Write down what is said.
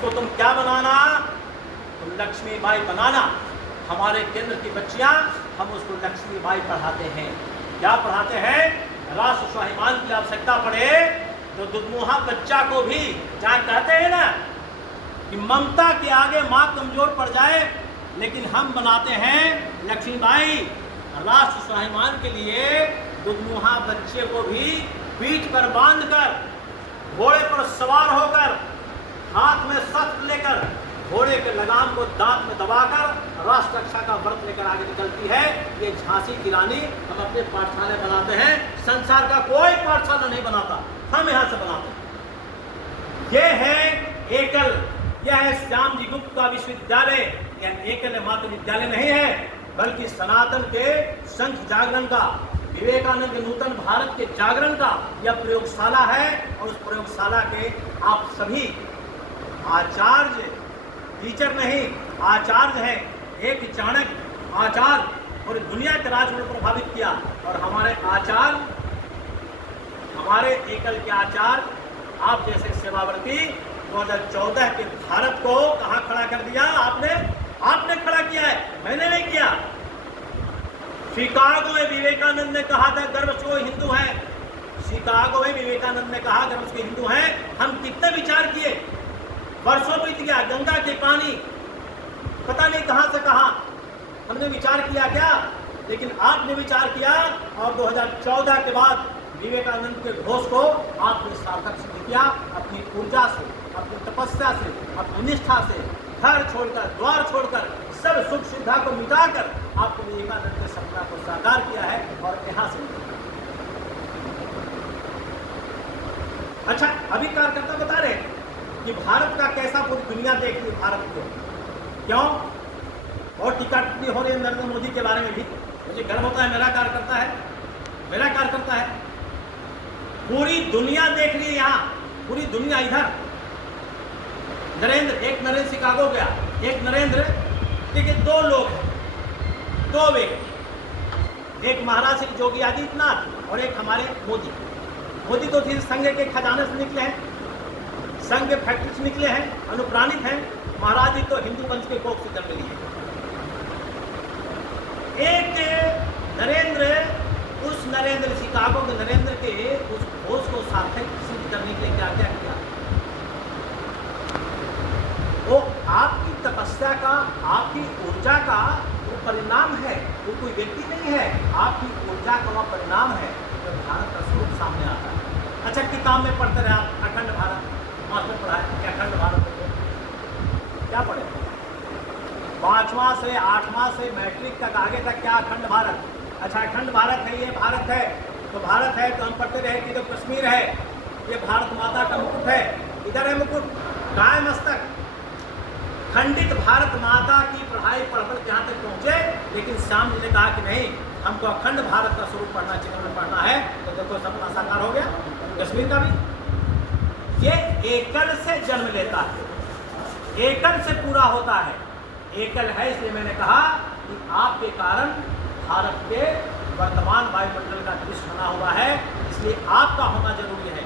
उसको तुम क्या बनाना, तुम लक्ष्मीबाई बनाना। हमारे केंद्र की बच्चियां, हम उसको लक्ष्मीबाई पढ़ाते हैं। क्या पढ़ाते हैं? राष्ट्र स्वाभिमान की आवश्यकता पड़े तो दुधमुहा बच्चा को भी, जहाँ कहते हैं ना कि ममता के आगे माँ कमजोर पड़ जाए, लेकिन हम बनाते हैं लक्ष्मीबाई। राष्ट्र स्वाभिमान के लिए दुधमुहा बच्चे को भी पीठ पर बांधकर, घोड़े पर सवार होकर, हाथ में शस्त्र लेकर, घोड़े के लगाम को दांत में दबाकर राष्ट्र रक्षा का व्रत लेकर आगे निकलती है। ये झांसी की रानी हम अपने पाठशाला बनाते हैं। संसार का कोई पाठशाला नहीं बनाता, हम यहाँ से बनाते हैं। ये है एकल, यह है श्याम जी गुप्त का विश्वविद्यालय। यह एकल मात्र विद्यालय नहीं है, बल्कि सनातन के संघ जागरण का, विवेकानंद के नूतन भारत के जागरण का यह प्रयोगशाला है। और उस प्रयोगशाला के आप सभी आचार्य, टीचर नहीं, आचार्य है। एक चाणक्य आचार्य और दुनिया के राज को प्रभावित किया। और हमारे आचार्य, हमारे एकल के आचार्य, आप जैसे सेवावर्ती 2014 के भारत को कहाँ खड़ा कर दिया? आपने खड़ा किया है, मैंने नहीं किया। शिकागो में विवेकानंद ने कहा था गर्व से वो हिंदू है। शिकागो में विवेकानंद ने कहा गर्व से हिंदू हैं। हम कितने विचार किए, वर्षों बीत गया, गंगा के पानी पता नहीं कहां से कहां हमने विचार किया क्या? लेकिन आपने विचार किया और 2014 के बाद विवेकानंद के घोष को आपने सार्थक सिद्ध किया। अपनी ऊर्जा से, अपनी तपस्या से, अपनी निष्ठा से, घर छोड़कर, द्वार छोड़कर, सब सुख सुविधा को मिटाकर आपने विवेकानंद के सपना को साकार किया है। और यहाँ से अच्छा, अभी कार्यकर्ता बता रहे हैं कि भारत का कैसा पूरी दुनिया देख रही है भारत को, क्यों? और टीका टिप्पणी हो रही है नरेंद्र मोदी के बारे में भी। मुझे गर्व होता है, मेरा कार्यकर्ता है, मेरा कार्यकर्ता है। पूरी दुनिया देख रही है यहाँ, पूरी दुनिया इधर। नरेंद्र, एक नरेंद्र शिकागो गया, एक नरेंद्र, देखिए दो लोग हैं, दो व्यक्ति, एक महाराष्ट्र के योगी आदित्यनाथ और एक हमारे मोदी। मोदी तो फिर संघ के खजाने से निकले हैं, संघ के फैक्ट्री से निकले हैं, अनुप्राणित हैं। महाराज जी तो हिंदू वंश के कोख से जन्म लिए। एक नरेंद्र, उस नरेंद्र, शिकागो के नरेंद्र के उस घोष को सार्थक सिद्ध करने के लिए क्या क्या किया? वो आपकी तपस्या का, आपकी ऊर्जा का वो परिणाम है, वो कोई व्यक्ति नहीं है। आपकी ऊर्जा का वह परिणाम है जब भारत का स्वरूप सामने आता है। अच्छा, किताब में पढ़ते रहे आप, अखंड भारत मास्टर पढ़ाए क्या? अखंड भारत क्या पढ़े? 5वां से 8वां से मैट्रिक तक, आगे तक क्या अखंड भारत? अच्छा, अखंड भारत है, ये भारत है तो भारत है तो हम पढ़ते रहे कि तो कश्मीर है, ये भारत माता का मुकुट है, इधर है मुकुट, गाय मस्तक। खंडित भारत माता की पढ़ाई पढ़कर जहाँ तक पहुँचे, लेकिन श्याम जी ने कहा कि नहीं, हमको अखंड भारत का स्वरूप पढ़ना, चित्र में पढ़ना है। तो देखो सपना साकार हो गया कश्मीर का भी। ये एकल से जन्म लेता है, एकल से पूरा होता है। एकल है, इसलिए मैंने कहा कि आपके कारण भारत के वर्तमान वायुमंडल का दृश्य बना हुआ है, इसलिए आपका होना जरूरी है।